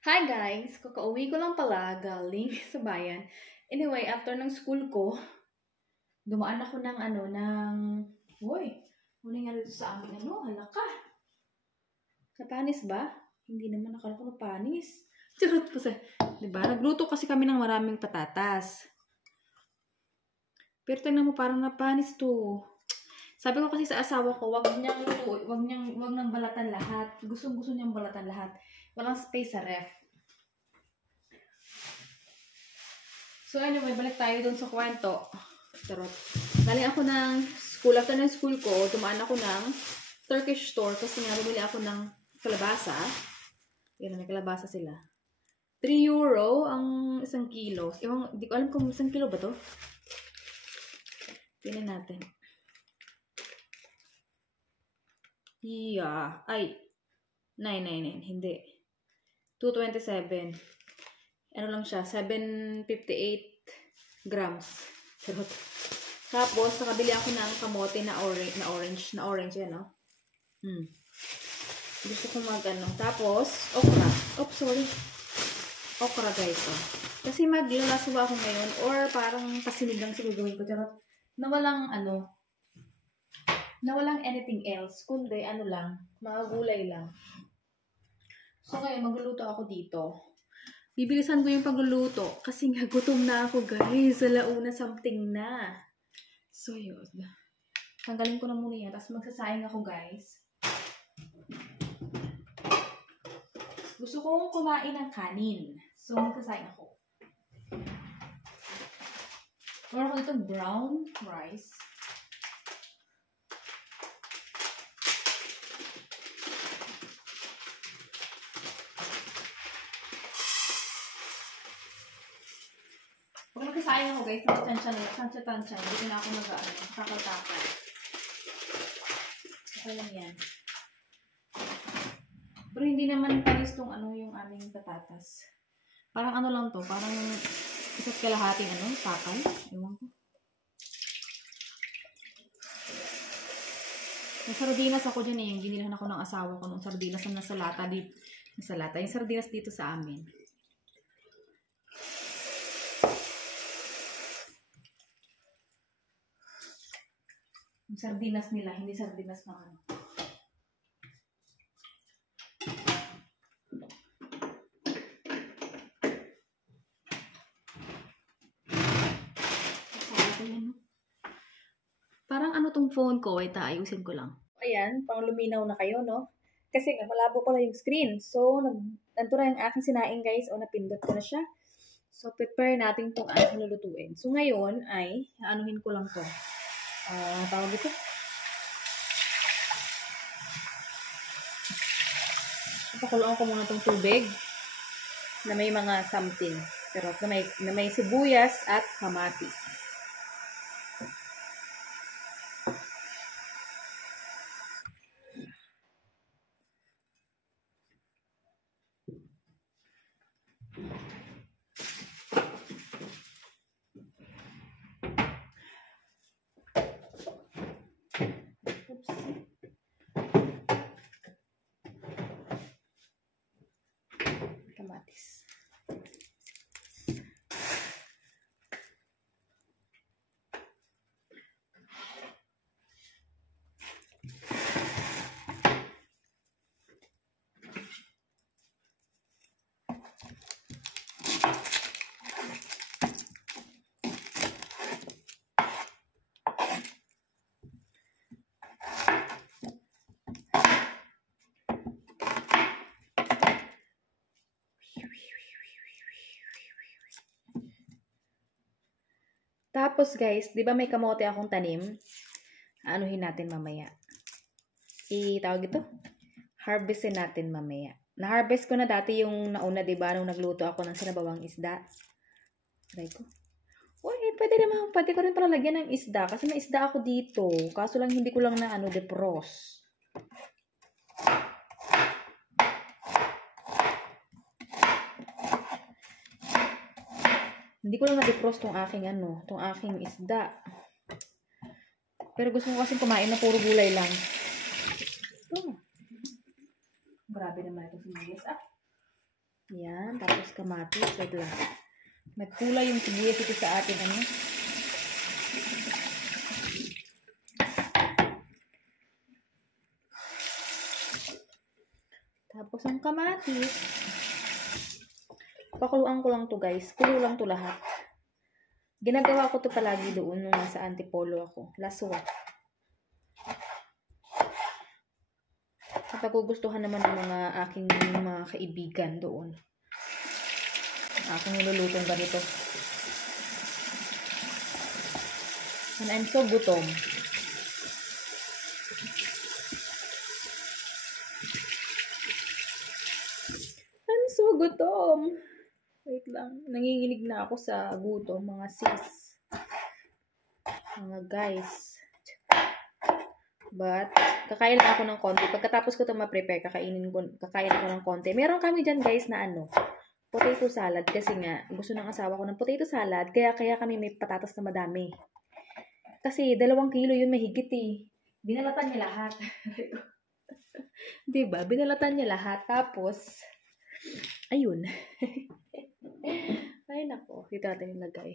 Hi guys! Kakauwi ko lang pala galing sa bayan. Anyway, after ng school ko, dumaan ako Uy! Ano nangyari dito sa amin? Halaka! Sa panis ba? Hindi naman akala ko na panis. Charot kasi. Diba? Nagluto kasi kami ng maraming patatas. Pero tingnan mo, parang napanis to. Sabi ko kasi sa asawa ko, wag nang balatan lahat. Gusto niyang balatan lahat. Walang space sa ref. So anyway, balik tayo dun sa kwento. Charot. Galing ako ng school. After ng school ko, tumaan ako ng Turkish store kasi nga bumili ako ng kalabasa. Yan, may kalabasa sila. 3 euro ang isang kilo. Di ko alam kung isang kilo ba to. Tingnan natin. Yeah. Ay. 999. Hindi. 227. Ano lang siya? 758 grams. Sarot. Tapos, nakabili ako ng kamote na orange. Yan, no? Gusto ko Tapos, okra. Okra, guys. Oh. Kasi maglalasawa ako ngayon or parang pasinig lang siguro gawin ko. Charot. Na walang anything else. Kundi, mga gulay lang. So, ngayon, magluluto ako dito. Bibilisan ko yung pagluluto kasi nga gutom na ako, guys. Alauna something na. So, yun. Tanggalin ko na muna yan. Tapos magsasayang ako, guys. Gusto kong kumain ng kanin. So, magsasayang ako. Meron ko itong brown rice. Kung magkasayang ako, guys, tansya. Hindi ko na ako kakal-kakal. Okay lang yan. Pero hindi naman palis tong yung aming patatas. Parang lang to, parang isa't kalahating takal. Ewan ko. May sardinas ako dyan yung binilhan ako ng asawa ko ng sardinas na nasa lata. Yung sardinas dito sa amin. Yung sardinas nila, hindi sardinas na Parang tong phone ko, wait ayusin ko lang. Ayan, pang luminaw na kayo, no? Kasi malabo pala yung screen. So, nanto na yung aking sinaing, guys. O, napindot ko na siya. So, prepare natin itong aking lulutuin. So, ngayon ay, aanuhin ko lang po. Tawag ito. Ipakuloan ko muna itong tubig na may mga something. Pero na may sibuyas at kamatis. Kamatis. Tapos guys, di ba may kamote akong tanim? Anuhin natin mamaya. Tawag ito? Harvestin natin mamaya. Na-harvest ko na dati yung nauna, di ba? Nung nagluto ako ng sinabawang isda. Try ko. Uy, pwede ko rin pala lagyan ng isda. Kasi may isda ako dito. Kaso lang hindi ko lang na defrost. Hindi ko lang na-defrost tong aking isda. Pero gusto ko kasi kumain na puro gulay lang. Grabe naman ito si Maris. Yan. tapos kamatis. Wait lang. Nagkulay yung sibuyas ito sa atin. Ano? Tapos ang kamatis. Pakuluan ko lang to guys. Kulo lang to lahat. Ginagawa ko to palagi doon nung nasa Antipolo ako. Laswa. At nagugustuhan naman ng mga aking mga kaibigan doon. Aking nilulutong ganito. And I'm so gutom. I'm so gutom. Wait lang. Nanginginig na ako sa gutom, mga sis. Mga guys. But, kakain lang ako ng konti. Pagkatapos ko ito ma-prepare, kakain ako ng konti. Meron kami dyan guys na potato salad. Kasi nga, gusto ng asawa ko ng potato salad. Kaya kami may patatas na madami. Kasi 2 kilo yun mahigit eh. Binalatan niya lahat. Diba? Binalatan niya lahat. Tapos, ayun. Ay nako, dito natin ilagay.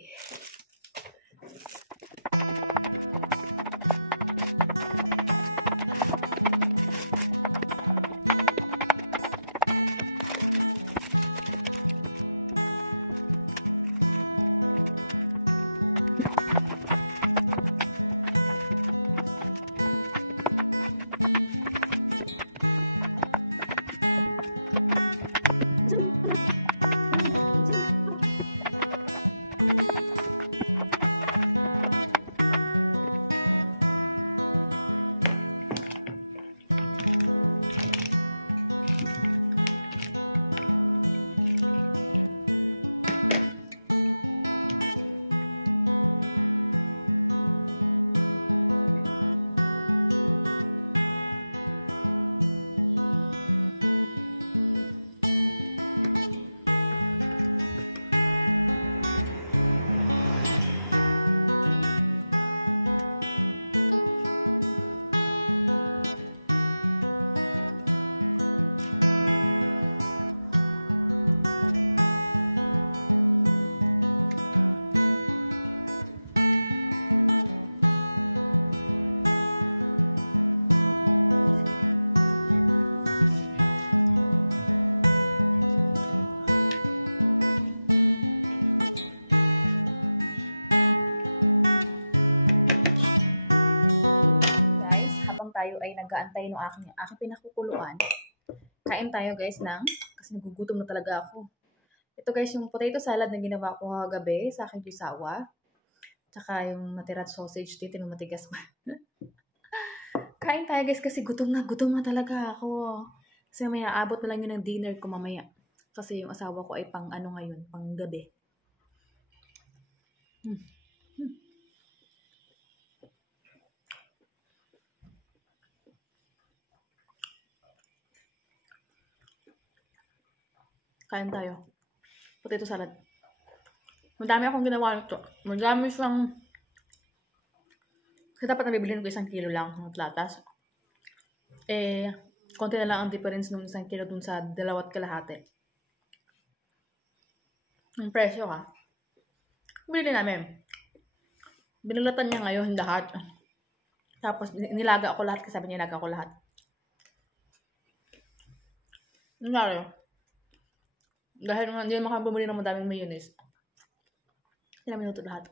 Nag-aantay ng aking pinakukuluan. Kain tayo guys kasi nagugutom na talaga ako. Ito guys yung potato salad na ginawa ko kagabi sa aking bisawa. Tsaka yung natira sausage dito na matigas pa. Kain tayo guys kasi gutom na talaga ako. Kasi may aabot na lang yun ng dinner ko mamaya. Kasi yung asawa ko ay pang ngayon, pang gabi. Kain tayo. Potato salad. Madami akong ginawa nito. Madami siyang... Kasi dapat nabibilhin ko 1 kilo lang ng platas. Konti na lang ang difference ng 1 kilo dun sa 2.5 kalahati. Ang presyo ka. Bili namin. Binulatan niya ngayon lahat. Tapos nilaga ako lahat kasi sabi niya nilaga ako lahat. Nangyari. Dahil hindi makabumili ng madaming mayonnaise. Kailangan minuto lahat.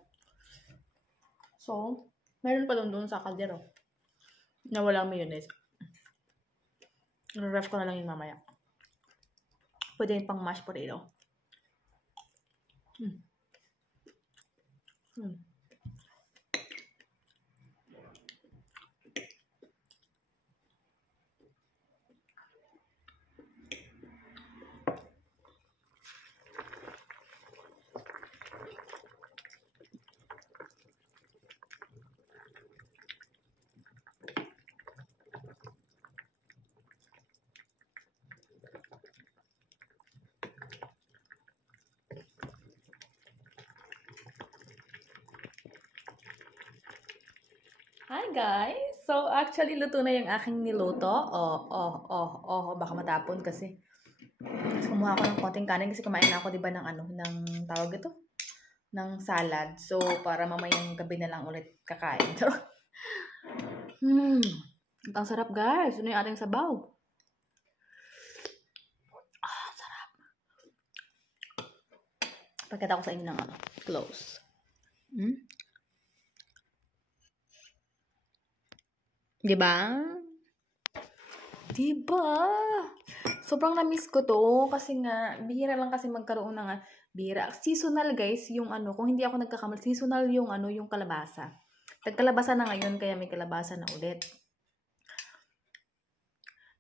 So, meron pa doon sa kaldero na walang mayonnaise. Ref ko na lang yung mamaya. Pwede yung pang mashed potato. Hi guys! So actually luto na yung aking niluto. Baka matapon kasi kumuha ako ng konting kanin kasi kumain na ako, di ba, ng ano, ng tawag ito? Ng salad. So, para mamayang gabi na lang ulit kakain. Ang sarap, guys. Yun yung ating sabaw. Sarap. Pagkita ko sa inyo ng ano, close. Diba? Diba? Sobrang na-miss ko to kasi nga, bihira lang kasi magkaroon ng bihira. Seasonal, guys, yung ano, kung hindi ako nagkakamali, seasonal yung ano, yung kalabasa. Nagkalabasa na ngayon, kaya may kalabasa na ulit.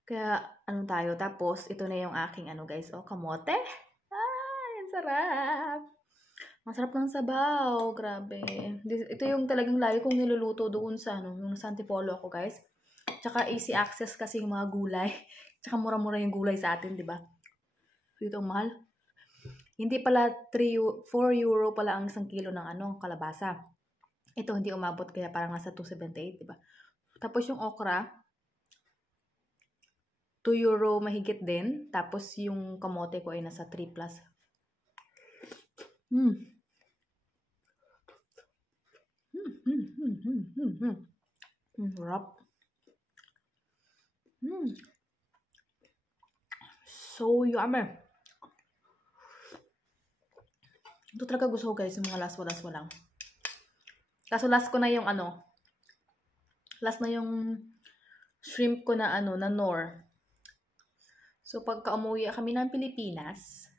Kaya, ano tayo, tapos, ito na yung aking ano, guys, kamote. Ang sarap. Masarap ng sabaw, grabe. Ito yung talagang lagi kong niluluto doon sa ano, yung sa Antipolo ako, guys. Tsaka easy access kasi yung mga gulay. Tsaka mura-mura yung gulay sa atin, di ba? Dito ang mahal. Hindi pala 4 euro pala ang 1 kilo ng ano, kalabasa. Ito hindi umabot kaya parang nasa 2.78, di ba? Tapos yung okra, 2 euro mahigit din. Tapos yung kamote ko ay nasa 3 plus. Sarap. So yummy. Ito talaga gusto ko, guys, yung mga laswa-laswa lang. Kaso last ko na yung ano, last na yung shrimp ko na ano, na Knorr. So pagka umuwi kami ng Pilipinas,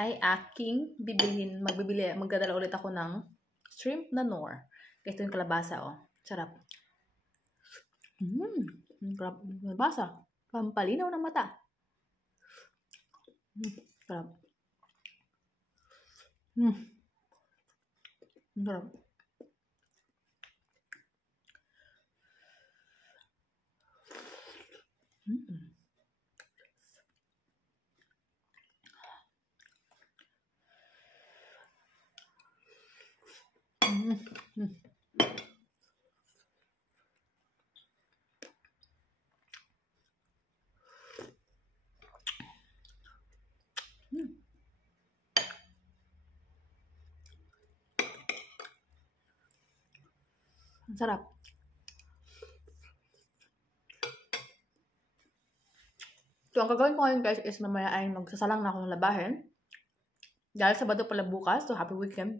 ay aking magdadala ulit ako ng shrimp na Knorr. Ito yung kalabasa, sarap. Kalabasa. Pampalinaw ng mata. Sarap. Sarap. Ang sarap. So, ang gagawin ko ngayon, guys, is mamaya ay magsasalang na akong labahin. Dahil Sabado pala bukas, so happy weekend.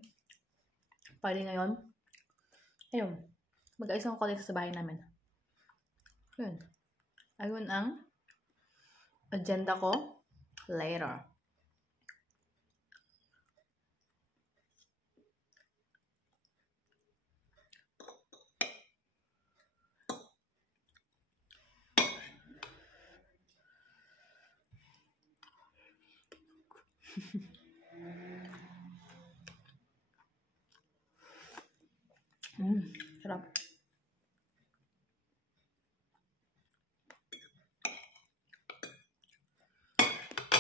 Pwede ngayon. Ayun. Mag-ayos ako dito sa bahay namin. Ayun. Ayun ang agenda ko later. Sarap.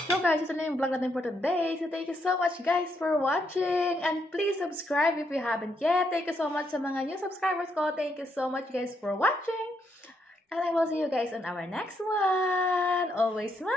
So guys, ito na yung vlog natin for today. So thank you so much, guys, for watching. And please subscribe if you haven't yet. Thank you so much sa mga new subscribers ko. Thank you so much, guys, for watching. And I will see you guys on our next one. Always smile.